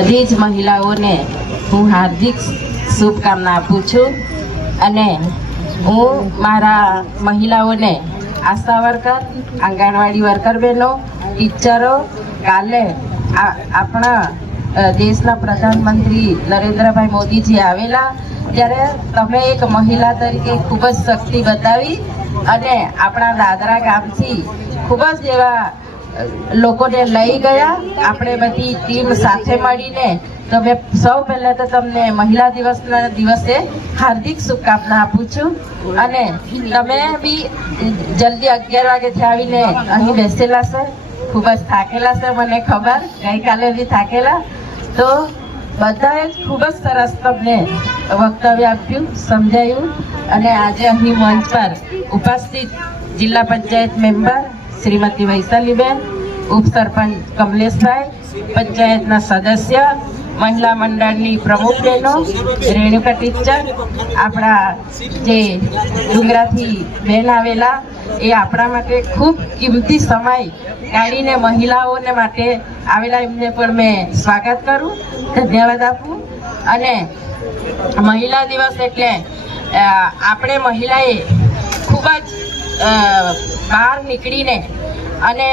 બધી જ મહિલાઓને હું હાર્દિક શુભકામના આપું છું અને હું મારા મહિલાઓને આશા વર્કર, આંગણવાડી વર્કર બહેનો, ટીચરો, કાલે આપણા દેશના પ્રધાનમંત્રી નરેન્દ્રભાઈ મોદીજી આવેલા ત્યારે તમે એક મહિલા તરીકે ખૂબ જ શક્તિ બતાવી અને આપણા દાદરા ગામથી ખૂબ જ એવા લોકોને લઈ ગયા. આપણે બધી ટીમ સાથે મળીને તમે સૌ પહેલા તો તમને મહિલા દિવસના દિવસે હાર્દિક શુભકામના આપું છું અને તમે બી જલ્દી 11 વાગ્યાથી આવીને અહીં બેસેલા છે. ખૂબ જ થાકેલા છે, મને ખબર, ગઈકાલે બી થાકેલા. તો બધાએ ખૂબ જ સરસ તમને વક્તવ્ય આપ્યું, સમજાયું અને આજે અહીં મંચ પર ઉપસ્થિત જિલ્લા પંચાયત મેમ્બર શ્રીમતી વૈશાલીબેન, ઉપસરપંચ કમલેશભાઈ, પંચાયતના સદસ્ય, મહિલા મંડળની પ્રમુખ બહેનો, રેણુકા ટીચર, આપણા જે ડુંગરાથી બેન આવેલા એ આપણા માટે ખૂબ કિંમતી સમય કાઢીને મહિલાઓને માટે આવેલા, એમને પણ મેં સ્વાગત કરું, ધન્યવાદ આપું. અને મહિલા દિવસ એટલે આપણે મહિલાએ ખૂબ જ બહાર નીકળીને અને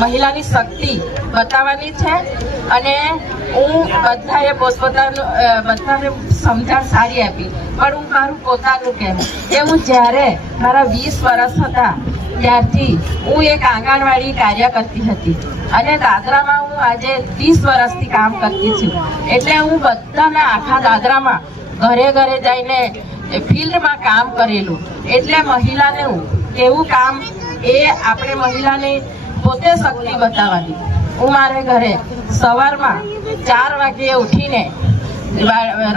મહિલાની શક્તિ બતાવવાની છે અને હું બધાએ પોતપોતાનું બધાને સમજણ સારી આપી, પણ હું મારું પોતાનું કહેવું કે હું જ્યારે મારા 20 વર્ષ હતા ત્યારથી હું એક આંગણવાડી કાર્ય કરતી હતી અને દાદરામાં હું આજે 30 વર્ષથી કામ કરતી છું. એટલે હું બધાના આખા દાદરામાં ઘરે ઘરે જઈને ફિલ્ડમાં કામ કરેલું. એટલે મહિલાનું કેવું કામ એ આપણે મહિલાને પોતે શક્તિ બતાવવાની. હું મારે ઘરે સવારમાં 4 વાગ્યે ઉઠીને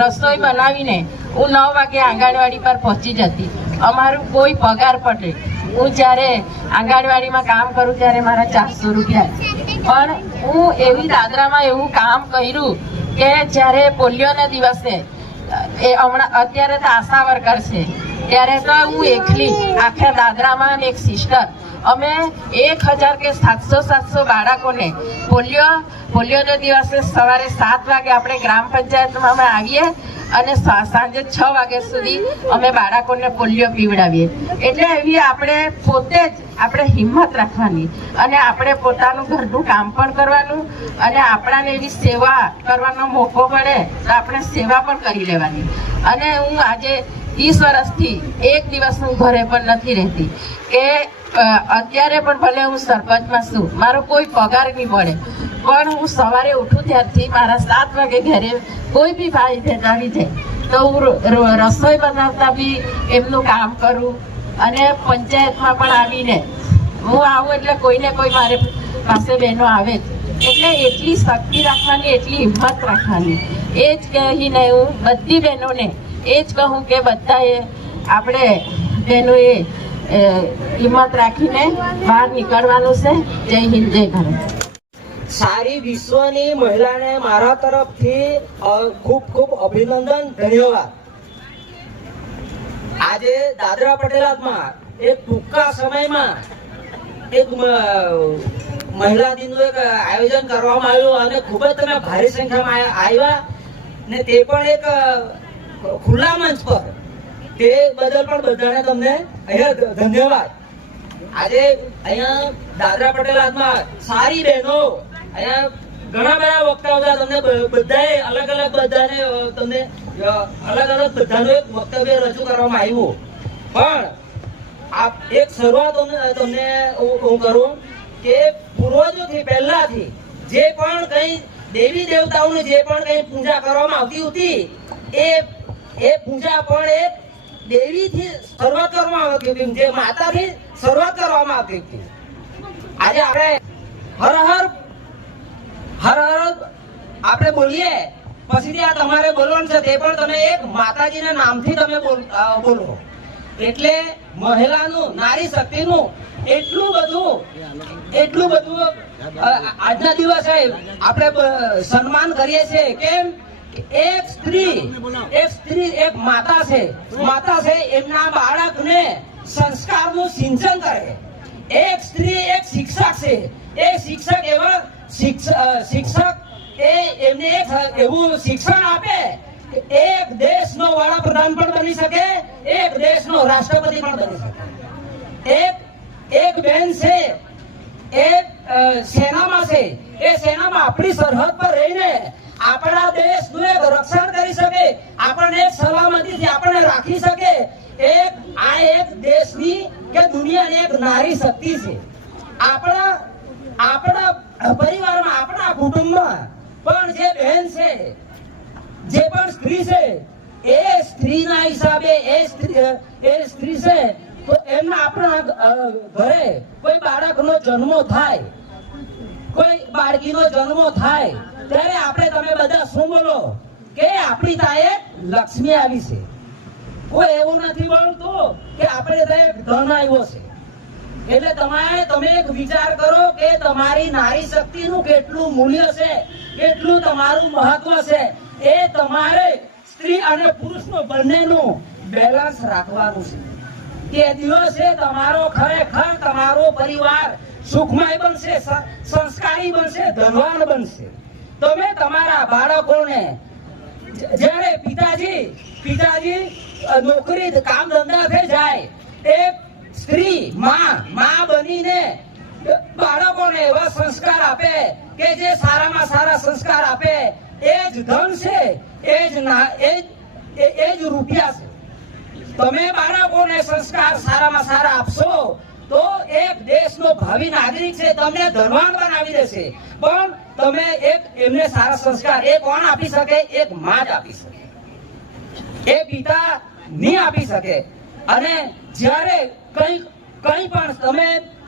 રસોઈ બનાવીને હું 9 વાગે આંગણવાડી પર પહોંચી જતી. અમારું કોઈ પગાર પડે, હું જ્યારે આંગણવાડીમાં કામ કરું ત્યારે મારા 400 રૂપિયા. પણ હું એવી દાદરામાં એવું કામ કર્યું કે જ્યારે પોલિયોના દિવસે એ હમણાં અત્યારે તો આશા વર્કર છે, ત્યારે તો હું એકલી આખા દાદરામાં એક સિસ્ટર અમે 1000 કે 700 બાળકોને પોલિયોના દિવસે સવારે 7 વાગે આપણે ગ્રામ પંચાયતમાં અમે આવીએ અને સાંજે 6 વાગ્યા સુધી અમે બાળકોને પોલિયો પીવડાવીએ. એટલે એવી આપણે પોતે જ આપણે હિંમત રાખવાની અને આપણે પોતાનું ઘરનું કામ પણ કરવાનું અને આપણાને એવી સેવા કરવાનો મોકો મળે તો આપણે સેવા પણ કરી લેવાની. અને હું આજે 30 વર્ષથી એક દિવસ હું ઘરે પણ નથી રહેતી કે અત્યારે પણ ભલે હું સરપંચમાં છું, મારો કોઈ પગાર નહીં મળે, પણ હું સવારે ઉઠું ત્યારથી મારા 7 વાગે ઘરે કોઈ બી ભાઈ ભેટ આવી જાય તો હું રસોઈ બનાવતા બી એમનું કામ કરું અને પંચાયતમાં પણ આવીને હું આવું એટલે કોઈને કોઈ મારે પાસે બહેનો આવે જ. એટલે એટલી શક્તિ રાખવાની, એટલી હિંમત રાખવાની. એ જ કહીને હું બધી બહેનોને એ જ કહું કે બધાએ આપણે બહેનોએ હિંમત રાખીને બહાર નીકળવાનું છે. જય હિન્દ, જય ભારત. સારી વિશ્વની મહિલાને મારા તરફથી ખૂબ ખૂબ અભિનંદન, ધન્યવાદ. આજે દાદરા પટેલાદમાં એક ટૂંકા સમયમાં એક મહિલા દિનનું એક આયોજન કરવામાં આવ્યું અને ખૂબ જ તમે ભારે સંખ્યામાં આવ્યા ને તે પણ એક ખુલ્લા મંચ પર. તે બદલ પણ બધાને તમને અહીંયા ધન્યવાદ. આજે અહીંયા દાદરા પટેલાદમાં સારી બહેનો, અહીંયા ઘણા બધા વક્તાઓ તમને બધાએ અલગ અલગ બધાને તમને અલગ અલગ બધાનું એક વક્તવ્ય રજૂ કરવામાં આવ્યું. પણ આ એક શરૂઆત તમને હું કરું કે પૂર્વજોથી પહેલાથી જે પણ કઈ દેવી દેવતાઓની જે પણ કઈ પૂજા કરવામાં આવતી હતી એ પૂજા પણ એક દેવીથી શરૂઆત કરવામાં આવતી હતી, જે માતાથી શરૂઆત કરવામાં આવતી હતી. આજે આપણે હર હર હર હર આપણે બોલીએ, પછી આ તમારે બોલવાનું છે તે પણ તમે એક માતાજીના નામથી તમે બોલો. એટલે મહિલાનું, નારી શક્તિનું એટલું બધું આજના દિવસે આપણે સન્માન કરીએ છીએ. કેમ? એક સ્ત્રી એક માતા છે, એમના બાળકને સંસ્કારનું સિંચન કરે. એક સ્ત્રી એક શિક્ષક છે, એ શિક્ષક એમને એક એવું શિક્ષણ આપે કે એક દેશનો વડાપ્રધાન પણ બની શકે, એક દેશનો રાષ્ટ્રપતિ પણ બની શકે. એક બેન છે એ સેનામાં છે, એ સેનામાં આપણી સરહદ પર રહીને આપણા દેશનું એક રક્ષણ કરી શકે, આપણને એક સલામતીથી આપણને રાખી શકે. આ એક દેશની કે દુનિયાની એક નારી શક્તિ છે. આપણા પરિવારમાં, આપણા કુટુંબમાં પણ જે બહેન છે, જે પણ સ્ત્રી છે, એ સ્ત્રીના હિસાબે એ સ્ત્રી છે, તો એમના આપણા ઘરે કોઈ બાળકનો જન્મ થાય, કોઈ બાળકીનો જન્મ થાય, ત્યારે આપણે તમે બધા શું બોલો કે આપણી તાએ લક્ષ્મી આવી છે. કોઈ એવું નથી બોલતું કે આપણે ત્યાં ધન આવ્યો છે. એટલે તમે એક વિચાર કરો કે તમારી નારી શક્તિનું કેટલું મૂલ્ય છે, કેટલું તમારું મહત્વ છે. એ તમારે સ્ત્રી અને પુરુષનું બંનેનું બેલેન્સ રાખવાનું છે. તે દિવસે તમારો ખરેખર તમારો પરિવાર સુખમય બનશે, સંસ્કારી બનશે, ધનવાન બનશે. તમે તમારા બાળકોને જ્યારે પિતાજી નોકરી કામ ધંધા થઈ જાય, એ સ્ત્રી માં બનીને બાળકોને એવા સંસ્કાર આપે કે જે સારામાં સારા સંસ્કાર આપે, એ જ ધન છે, એ જ રૂપિયા છે. તમે બાળકોને સંસ્કાર સારામાં સારા આપશો તો એક દેશનો ભાવિ નાગરિક છે, તમને ધનવાન બનાવી દેશે. પણ તમે એમને સારા સંસ્કાર એ કોણ આપી શકે? એક માં જ આપી શકે, એ પિતા નહીં આપી શકે. અને જ્યારે કઈ પણ તમે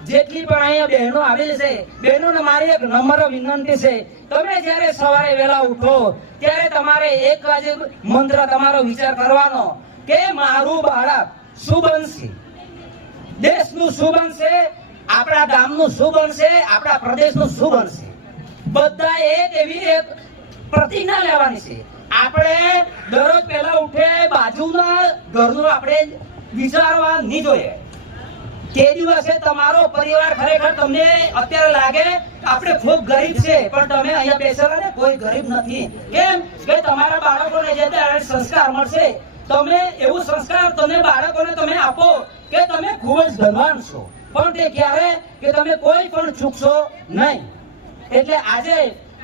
જેટલી પણ અહીંયા બહેનો આવેલી છે, બહેનોને મારી એક નમ્ર વિનંતી છે, તમે જ્યારે સવારે વહેલા ઉઠો ત્યારે તમારે એક વાગે મંત્ર તમારો વિચાર કરવાનો કે મારું બાળક શું બનશે, દેશનું શું બનશે, આપણા ગામનું શું બનશે, આપણા પ્રદેશનું શું બનશે. બધા એવી એક પ્રતિજ્ઞા લેવાની છે. આપણે દરરોજ પહેલા ઉઠે બાજુના ઘરનું આપણે વિચારવા નહીં જોઈએ. તે દિવસે તમારો પરિવાર ખરેખર તમને અત્યારે લાગે આપણે ખૂબ ગરીબ છે, પણ તમે અહીંયા બેસેલા ને કોઈ ગરીબ નથી. કેમ કે તમારા બાળકોને જે સંસ્કાર મળશે, તમે એવું સંસ્કાર તમે બાળકોને તમે આપો કે તમે ખૂબ જ ધનવાન છો. પણ તે ક્યારે કે તમે કોઈ પણ ચૂકશો નહીં. એટલે આજે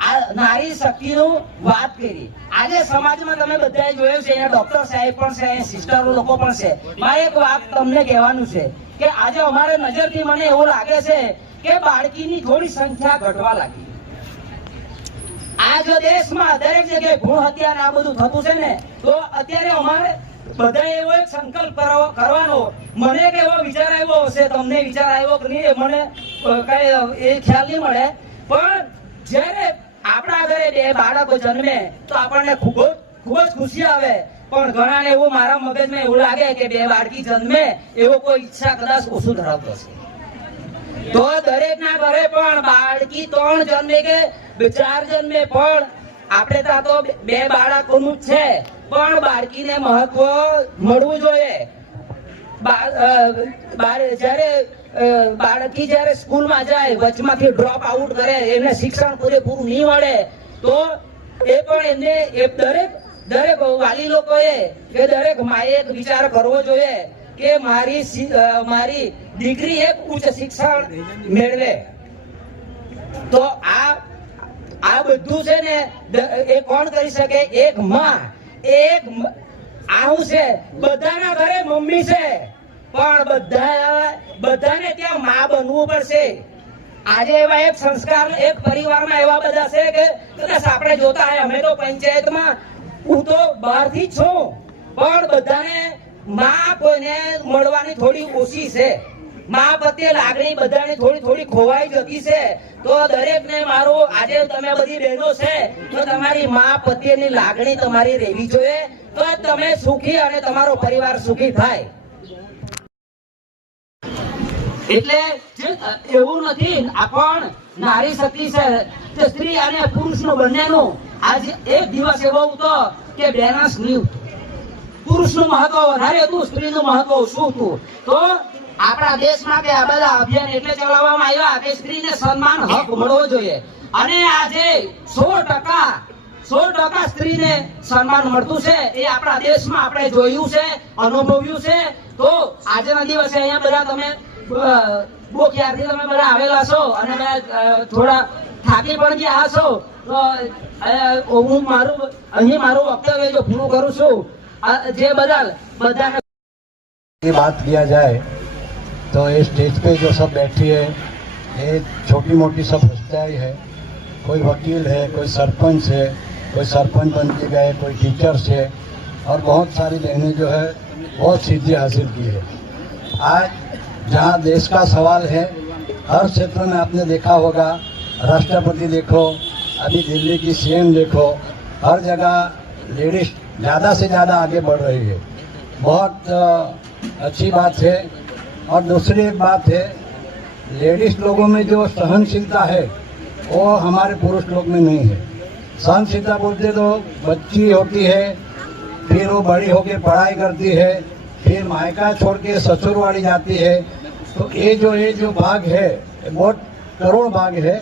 આ નારી શક્તિનું વાત કરી. આજે સમાજમાં તમે બધાએ જોયું છે, અહીંયા ડોક્ટર સાહેબ પણ છે, સિસ્ટરો લોકો પણ છે. મારે એક વાત તમને કહેવાનું છે કે આજે અમારે નજરથી મને એવું લાગે છે કે બાળકીની થોડી સંખ્યા ઘટવા લાગી. આ જો દેશમાં દરેક જગ્યાએ ભૂણ હત્યા આ બધું થતું છે ને, તો અત્યારે અમારે બધા એવો એક સંકલ્પ કરવાનો. મને કે એવો વિચાર આવ્યો હશે, તમને વિચાર આવ્યો કે નહીં મને કઈ એ ખ્યાલ નહીં મળે, પણ જ્યારે આપણા ઘરે બે બાળકો જન્મે તો આપણને ખૂબ જ ખુશી આવે. પણ ઘણાને એવું મારા મગજમાં એવું લાગે કે બે બાળકી જન્મે એવો કોઈ ઈચ્છા કદાચ ઓછું ધરાવતો છે. તો દરેકના ઘરે પણ બાળકી 3 જન્મે કે 4 જન્મે, પણ આપણે ત્યાં તો બે બાળકોનું જ છે, પણ બાળકીને મહત્વ મળવું જોઈએ. બાળકી જ્યારે સ્કૂલમાં જાય, વચમાંથી ડ્રોપ આઉટ કરે, એને શિક્ષણ પૂરેપૂરું નહીં મળે, તો એ પણ એમને દરેક વાલી લોકોએ કે દરેક માએ એક વિચાર કરવો જોઈએ કે મારી દીકરી એક ઉચ્ચ શિક્ષણ મેળવે. તો આ બધું છે ને એ કોણ કરી શકે? એક માં. આવું છે બધાના ઘરે મમ્મી છે, પણ બધાને ત્યાં માં બનવું પડશે. આજે એવા એક સંસ્કાર એક પરિવારમાં એવા બધા છે કે કદાચ આપણે જોતા હોય, અમે તો પંચાયતમાં, હું તો બહારથી જ છું, પણ બધાને માં કોઈને મળવાની થોડી ઓછી છે. માં પ્રત્યે લાગણી બધાને થોડી ખોવાઈ જતી છે. તો દરેકને મારું, આજે તમે બધી બહેનો છે તો તમારી માં પ્રત્યેની લાગણી તમારી રહેવી જોઈએ, તો તમે સુખી અને તમારો પરિવાર સુખી થાય. એટલે એવું નથી, આ પણ નારી શક્તિ છે, તે સ્ત્રી અને પુરુષનું બંનેનું આજે એક દિવસ એવો હતો કે બેલેન્સ નહીં હતું. પુરુષનું મહત્વ વધારે હતું, સ્ત્રીનું મહત્વ ઓછું હતું. તો આપણા દેશમાં કે આ બધા અભિયાન એટલે ચલાવવામાં આવ્યા કે સ્ત્રીને સન્માન હક મળવો જોઈએ અને આજે 100% સ્ત્રીને સન્માન મળતું છે એ આપણા દેશમાં આપણે જોયું છે, અનુભવ્યું છે. તો આજના દિવસે અહીંયા બધા તમે બહુ ક્યારથી તમે બધા આવેલા છો અને થોડા થાકી પણ ગયા હશો. તો હું મારું વક્તવ્ય જો પૂરું કરું છું જે બદલ બધાને की बात किया जाए तो ये स्टेज पे जो सब बैठी है ये छोटी मोटी सब हस्तियाँ है. कोई वकील है, कोई सरपंच है, कोई सरपंच बन के गए, कोई टीचर्स है और बहुत सारी बहनें जो है बहुत सिद्धि हासिल की है. आज जहाँ देश का सवाल है, हर क्षेत्र में आपने देखा होगा, राष्ट्रपति देखो, अभी दिल्ली की सीएम देखो, हर जगह लेडीज ज़्यादा से ज़्यादा आगे बढ़ रही है. बहुत अच्छी बात है. और दूसरी एक बात है, लेडीज लोगों में जो सहनशीलता है वो हमारे पुरुष लोग में नहीं है. सहनशीलता बोलते तो बच्ची होती है, फिर वो बड़ी होकर पढ़ाई करती है, फिर मायका छोड़ के ससुरवाड़ी जाती है. तो ये जो भाग है ये बहुत करोड़ भाग है.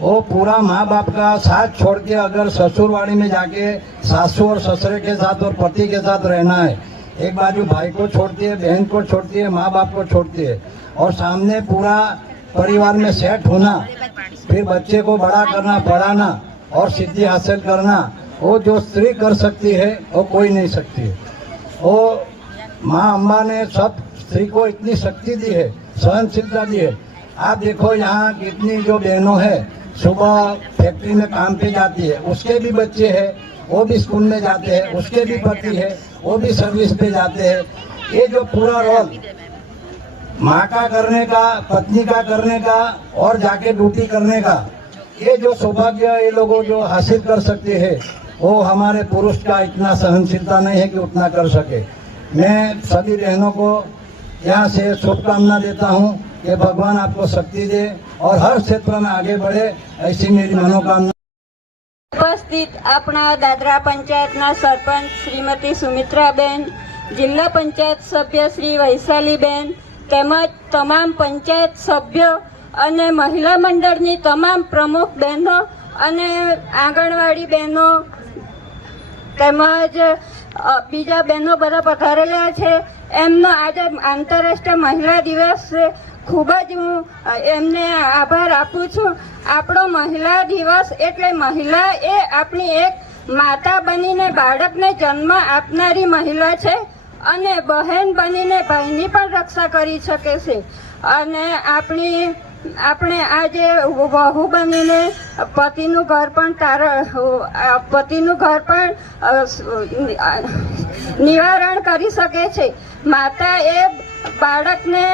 वो पूरा माँ बाप का साथ छोड़ के अगर ससुरवाड़ी में जाके सासू और ससुरे के साथ और पति के साथ रहना है, एक बाजू भाई को छोड़ती है, बहन को छोड़ती है, माँ बाप को छोड़ती है और सामने पूरा परिवार में सेट होना, फिर बच्चे को बड़ा करना, पढ़ाना और सिद्धि हासिल करना, वो जो स्त्री कर सकती है वो कोई नहीं सकती है. वो माँ अम्बा ने सब स्त्री को इतनी शक्ति दी है, सहनशीलता दी है. आप देखो यहाँ कितनी जो बहनों है सुबह फैक्ट्री में काम पे जाती है, उसके भी बच्चे हैं, वो भी स्कूल में जाते हैं, उसके भी पति है, वो भी सर्विस पे जाते हैं. ये जो पूरा रोल माँ का करने का, पत्नी का करने का और जाके ड्यूटी करने का, ये जो सौभाग्य ये लोग जो हासिल कर सकते हैं वो हमारे पुरुष का इतना सहनशीलता नहीं है कि उतना कर सके. मैं सभी बहनों को यहाँ से शुभकामना देता हूँ कि भगवान आपको शक्ति दे और हर क्षेत्र में आगे बढ़े, ऐसी मेरी मनोकामना. ઉપસ્થિત આપણા દાદરા પંચાયતના સરપંચ શ્રીમતી સુમિત્રાબેન, જિલ્લા પંચાયત સભ્ય શ્રી વૈશાલીબેન તેમજ તમામ પંચાયત સભ્યો અને મહિલા મંડળની તમામ પ્રમુખ બહેનો અને આંગણવાડી બહેનો તેમજ બીજા બહેનો બધા પધારેલા છે. એમનો આજે આંતરરાષ્ટ્રીય મહિલા દિવસ છે. ખૂબ જ હું એમને આભાર આપું છું. આપણો મહિલા દિવસ એટલે મહિલા એ આપણી એક માતા બનીને બાળકને જન્મ આપનારી મહિલા છે અને બહેન બનીને ભાઈની પણ રક્ષા કરી શકે છે. અને આપણે આજે વહુ બનીને પતિનું ઘર પણ નિવારણ કરી શકે છે. માતા એ બાળકને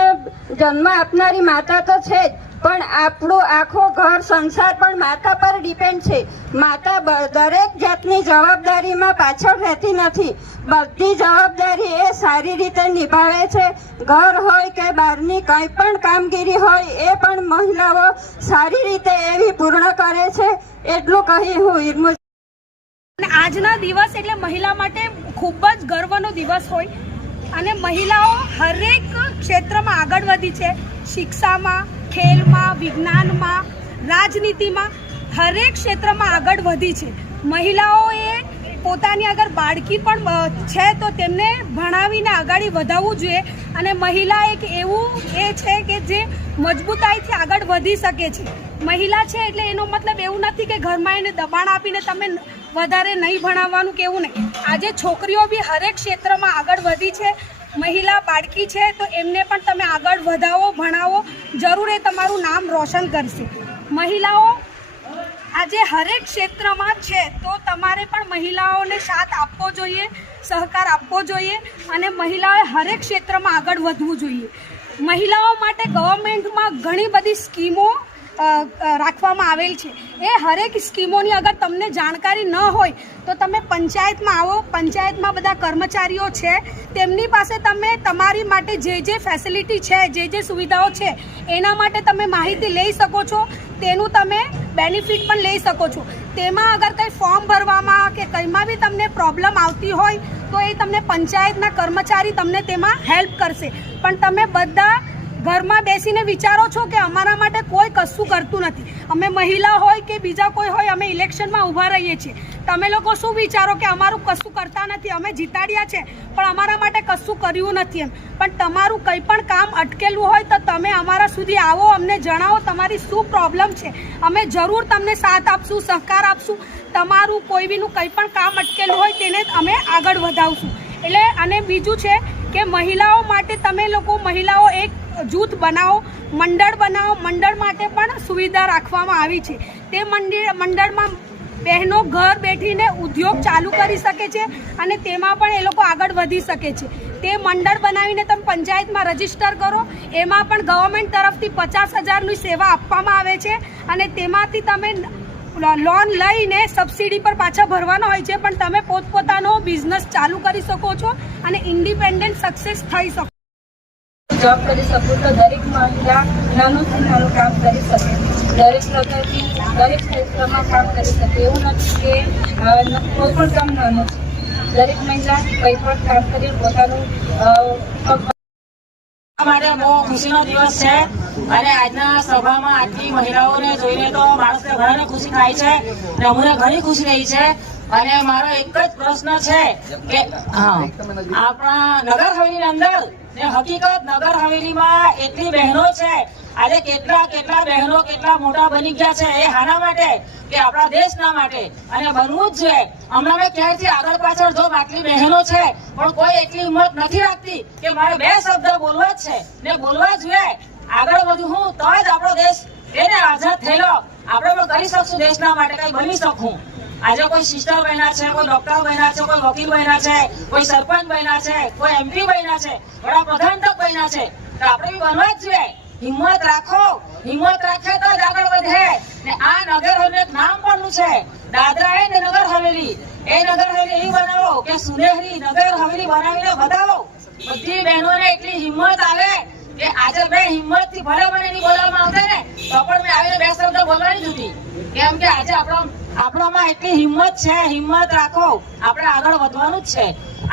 જન્મ આપનારી માતા તો છે જ, પણ આપણું આખો ઘર સંસાર પણ માતા પર ડિપેન્ડ છે. માતા દરેક જાતની જવાબદારીમાં પાછળ રહેતી નથી. બધી જવાબદારી એ સારી રીતે નિભાવે છે. ઘર હોય કે બહારની કંઈ પણ કામગીરી હોય એ પણ મહિલાઓ સારી રીતે એવી પૂર્ણ કરે છે. એટલું કહી હું ઈર્મુ. આજના દિવસ એટલે મહિલા માટે ખૂબ જ ગર્વનો દિવસ હોય અને મહિલાઓ હરેક ક્ષેત્રમાં આગળ વધી છે. શિક્ષામાં, ખેલમાં, વિજ્ઞાનમાં, રાજનીતિમાં હરેક ક્ષેત્રમાં આગળ વધી છે. મહિલાઓએ પોતાની અગર બાળકી પણ છે તો તેમને ભણાવીને આગળ વધાવવું જોઈએ અને મહિલા એક એવું એ છે કે જે મજબૂતાઈથી આગળ વધી શકે છે. મહિલા છે એટલે એનો મતલબ એવું નથી કે ઘરમાં એને દબાણ આપીને તમે વધારે નહીં ભણાવવાનું કેવું નહીં. આજે છોકરીઓ બી હરેક ક્ષેત્રમાં આગળ વધી છે. મહિલા બાળકી છે તો એમને પણ તમે આગળ વધાવો, ભણાવો, જરૂર એ તમારું નામ રોશન કરશે. મહિલાઓ આજે હરેક ક્ષેત્રમાં છે તો તમારે પણ મહિલાઓને સાથ આપવો જોઈએ, સહકાર આપવો જોઈએ અને મહિલાઓએ હરેક ક્ષેત્રમાં આગળ વધવું જોઈએ. મહિલાઓ માટે ગવર્મેન્ટમાં ઘણી બધી સ્કીમો રાખવામાં આવેલ છે. એ હરેક સ્કીમોની અગર તમને જાણકારી ન હોય તો તમે પંચાયતમાં આવો. પંચાયતમાં બધા કર્મચારીઓ છે, તેમની પાસે તમે તમારી માટે જે ફેસિલિટી છે, જે સુવિધાઓ છે એના માટે તમે માહિતી લઈ શકો છો. તેનું તમે બેનિફિટ પણ લઈ શકો છો. તેમાં અગર કંઈ ફોર્મ ભરવામાં કે કંઈમાં બી તમને પ્રોબ્લેમ આવતી હોય તો એ તમને પંચાયતના કર્મચારી તમને તેમાં હેલ્પ કરશે. પણ તમે બધા ઘરમાં બેસીને વિચારો છો કે અમારા માટે કોઈ કશું કરતું નથી. અમે મહિલા હોય કે બીજા કોઈ હોય, અમે ઇલેક્શનમાં ઊભા રહીએ છીએ. તમે લોકો શું વિચારો કે અમારું કશું કરતા નથી, અમે જીતાડ્યા છે પણ અમારા માટે કશું કર્યું નથી એમ. પણ તમારું કંઈ પણ કામ અટકેલું હોય તો તમે અમારા સુધી આવો, અમને જણાવો તમારી શું પ્રોબ્લેમ છે. અમે જરૂર તમને સાથ આપશું, સહકાર આપશું. તમારું કોઈ બીનું કંઈ પણ કામ અટકેલું હોય તેને અમે આગળ વધાવશું. એટલે અને બીજું છે કે મહિલાઓ માટે તમે લોકો મહિલાઓ એક જૂથ બનાવો, મંડળ બનાવો. મંડળ માટે પણ સુવિધા રાખવામાં આવી છે. તે મંડળમાં બહેનો ઘર બેઠીને ઉદ્યોગ ચાલુ કરી શકે છે અને તેમાં પણ એ લોકો આગળ વધી શકે છે. તે મંડળ બનાવીને તમે પંચાયતમાં રજીસ્ટર કરો. એમાં પણ ગવર્મેન્ટ તરફથી 50,000ની સેવા આપવામાં આવે છે અને તેમાંથી તમે લોન લઈને સબસિડી પર પાછા ભરવાનો હોય છે. પણ તમે પોતપોતાનો બિઝનેસ ચાલુ કરી શકો છો અને ઇન્ડિપેન્ડન્ટ સક્સેસ થઈ શકો. જોબ કરી શકું તો દરેક મહિલા નાનું નાનું કામ કરી શકે, દરેક પ્રકારની દરેક ક્ષેત્રમાં કામ કરી શકે. એવું નથી કે કોઈ પણ કામ નાનું છે. દરેક મહિલા કંઈ પણ કામ કરી પોતાનું માટે બહુ ખુશીનો દિવસ છે અને આજના સભામાં આટલી મહિલાઓને જોઈને તો માણસને ઘણાને ખુશી થાય છે અને અમને ઘણી ખુશી રહી છે. અને મારો એક જ પ્રશ્ન છે કે આપણા નગર હવેલીની અંદર ને હકીકત નગર હવેલીમાં એટલી બહેનો છે, આજે કેટલા બહેનો કેટલા મોટા બની ગયા છે. એ હાના માટે કે આપણા દેશના માટે અને બનવું જ જોઈએ. હમણાં મેં ક્યાંયથી આગળ પાછળ જો આટલી બહેનો છે પણ કોઈ એટલી હિંમત નથી રાખતી કે મારે 2 શબ્દ બોલવા જ છે ને બોલવા જોઈએ. આગળ વધુ હું તો જ આપણો દેશ એને આઝાદ થયેલો આપણે પણ કરી શકશું, દેશના માટે કઈ બની શકું. આજે કોઈ સિસ્ટર બન્યા છે, કોઈ ડોક્ટર બન્યા છે, કોઈ વકીલ બન્યા છે, કોઈ સરપંચ બન્યા છે, કોઈ MP બન્યા છે, વડાપ્રધાન તક બન્યા છે. તો આપણે બી બનવા જ જોઈએ. હિંમત રાખો, હિંમત રાખે તો જ આગળ વધે. ને આ નગર હવેલી નામ પણ છે દાદરા એ નગર હવેલી. એ નગર હવેલી એવી બનાવો કે સુનેહરી નગર હવેલી બનાવીને બતાવો. બધી બહેનોને એટલી હિંમત આવે કે આજે મેં હિંમત થી ભલે મને નહીં બોલવામાં આવતા ને તો પણ મેં આવીને 2 શબ્દ બોલવાની જ હતી. કેમ કે આજે આપણામાં એટલી હિંમત છે. હિંમત રાખો, આપણે આગળ વધવાનું જ છે.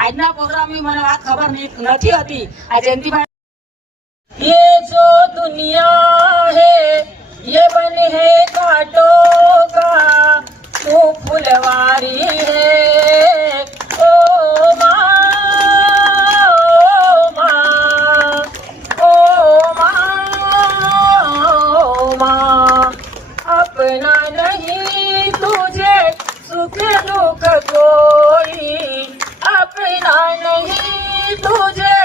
આજના પ્રોગ્રામની મને વાત ખબર નથી હતી. આ જયંતિભાઈ ये जो दुनिया है ये बने है कांटों का, तू फुलवारी है ओ माँ, ओ माँ, ओ माँ, ओ माँ. अपना नहीं तुझे सुख दुख कोई, अपना नहीं तुझे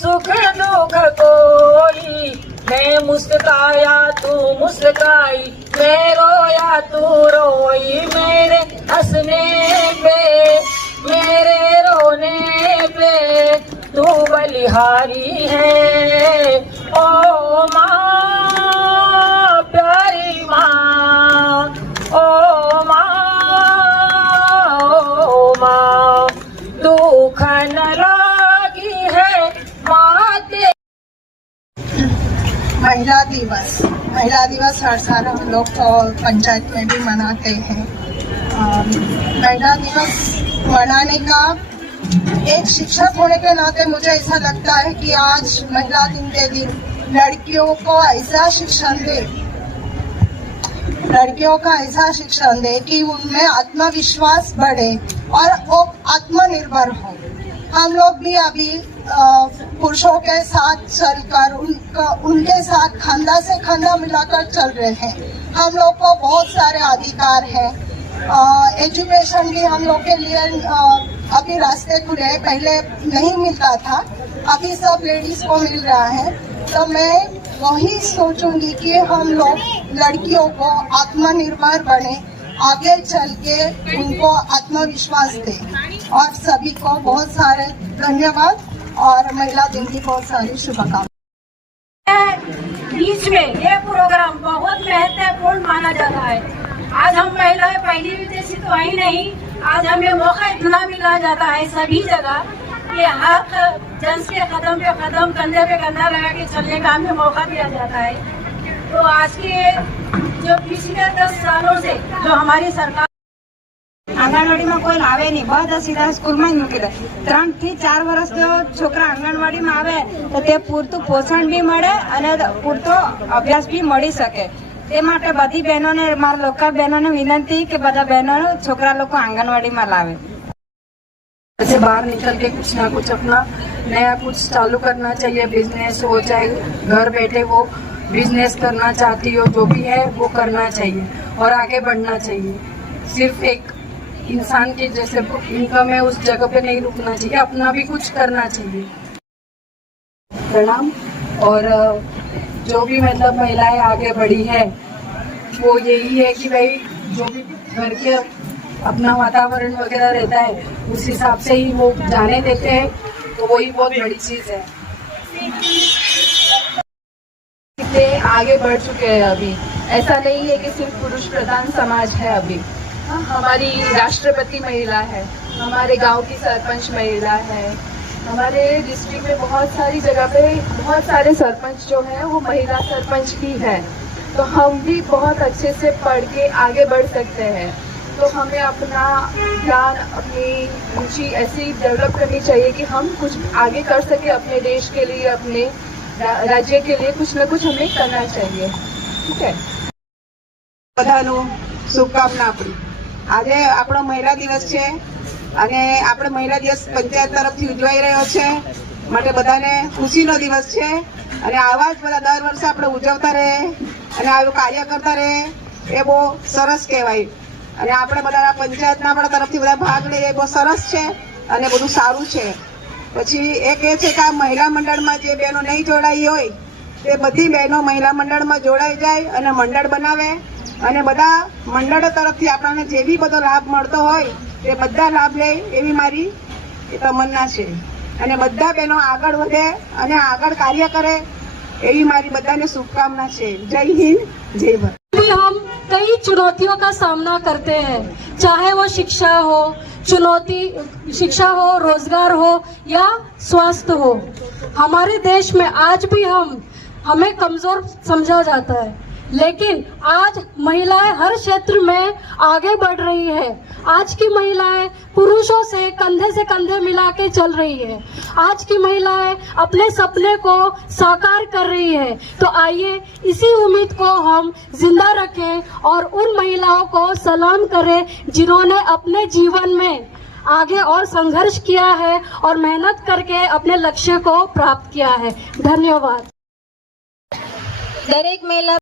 सुख दुख कोई. मैं मुस्काया तू मुस्काई, मैं रोया तू रोई. मेरे हंसने पे मेरे रोने पे तू बलिहारी है ओ माँ, प्यारी माँ, ओ माँ, दुख न लागी है माते. महिला दिवस हर साल हम लोग पंचायत में भी मनाते हैं. महिला दिवस मनाने का एक शिक्षक होने के नाते मुझे ऐसा लगता है कि आज महिला दिन के दिन लड़कियों को ऐसा शिक्षण दे, लड़कियों का ऐसा शिक्षण दे कि उनमें आत्मविश्वास बढ़े और वो आत्मनिर्भर हो. हम लोग भी अभी पुरुषों के साथ चलकर उनके साथ खांदा से खांदा मिलाकर चल रहे हैं. हम लोग को बहुत सारे अधिकार हैं. एजुकेशन भी हम लोग के लिए अभी रास्ते खुले हैं. पहले नहीं मिलता था, अभी सब लेडीज को मिल रहा है. तो मैं वही सोचूंगी कि हम लोग लड़कियों को आत्मनिर्भर बने, आगे चल के उनको आत्मविश्वास दे. और सभी को बहुत सारे धन्यवाद और महिला दिन की बहुत सारी शुभकामनाएं. बीच में ये प्रोग्राम बहुत महत्वपूर्ण माना जाता है. आज हम महिलाएं पहली विदेशी तो आई नहीं, आज हमें मौका इतना मिला जाता है सभी जगह कि हर जंस के कदम पे कदम, कंधे पे कंधा लगा के चलने का हमें मौका दिया जाता है. तो आज के जो पिछले 10 सालों से जो हमारी सरकार આંગણવાડીમાં કોઈ લાવે નહીં, બધા સીધા સ્કૂલમાં જ મૂકી દે. 3 થી 4 વર્ષ જો છોકરા આંગણવાડીમાં આવે તો તે પૂરતું પોષણ બી મળે અને પૂરતો અભ્યાસ બી મળી શકે. તે માટે બધી બહેનોને, મારા લોકલ બહેનોને વિનંતી કે બધા બહેનો છોકરા લોકો आंगनवाड़ी लावे. ऐसे बाहर निकल के कुछ ना कुछ अपना नया कुछ चालू करना चाहिए, बिजनेस हो चाहे घर बैठे वो बिजनेस करना चाहती हो, जो भी है वो करना चाहिए और आगे बढ़ना चाहिए. सिर्फ एक इंसान के जैसे इनकम है उस जगह पे नहीं रुकना चाहिए, अपना भी कुछ करना चाहिए. प्रणाम. और जो भी मतलब महिलाएं आगे बढ़ी है वो यही है कि भाई जो भी घर के अपना वातावरण वगैरह रहता है उस हिसाब से ही वो जाने देते हैं, तो वही बहुत बड़ी चीज है. कितने आगे बढ़ चुके हैं अभी. ऐसा नहीं है कि सिर्फ पुरुष प्रधान समाज है अभी. हमारी राष्ट्रपति महिला है, हमारे गांव की सरपंच महिला है, हमारे डिस्ट्रिक्ट में बहुत सारी जगह पे बहुत सारे सरपंच जो है वो महिला सरपंच ही है. तो हम भी बहुत अच्छे से पढ़ के आगे बढ़ सकते हैं. तो हमें अपना ज्ञान, अपनी रुचि ऐसी डेवलप करनी चाहिए कि हम कुछ आगे कर सके अपने देश के लिए, अपने राज्य के लिए कुछ न कुछ हमें करना चाहिए. ठीक है. બધાનું શુભકામના આપણી. આજે આપણો મહિલા દિવસ છે અને આપણે મહિલા દિવસ પંચાયત તરફથી ઉજવાઈ રહ્યો છે, માટે બધાને ખુશીનો દિવસ છે અને આવા જ બધા દર વર્ષે આપણે ઉજવતા રહે અને આવું કાર્ય કરતા રહે એ બહુ સરસ કહેવાય. અને આપણે બધા પંચાયતના આપણા તરફથી બધા ભાગ લઈએ એ બહુ સરસ છે અને બધું સારું છે. પછી એક એ છે કે આ મહિલા મંડળમાં જે બહેનો નહીં જોડાઈ હોય તે બધી બહેનો મહિલા મંડળમાં જોડાઈ જાય અને મંડળ બનાવે અને બધા મંડળો તરફથી આપણને જે બી બધો લાભ મળતો હોય તે બધા લાભ લે એવી મારી તમન્ના છે. અને બધા બહેનો આગળ વધે અને આગળ કાર્ય કરે એવી मारी बधाने शुभकामना है. जय हिंद, जय भारत. भी हम कई चुनौतियों का सामना करते हैं, चाहे वो शिक्षा हो, रोजगार हो या स्वास्थ्य हो. हमारे देश में आज भी हमें कमजोर समझा जाता है, लेकिन आज महिलाएं हर क्षेत्र में आगे बढ़ रही है. आज की महिलाएं पुरुषों से कंधे मिला के चल रही है. आज की महिलाएं अपने सपने को साकार कर रही है. तो आइए इसी उम्मीद को हम जिंदा रखें और उन महिलाओं को सलाम करें जिन्होंने अपने जीवन में आगे और संघर्ष किया है और मेहनत करके अपने लक्ष्य को प्राप्त किया है. धन्यवाद. દરેક મહિલા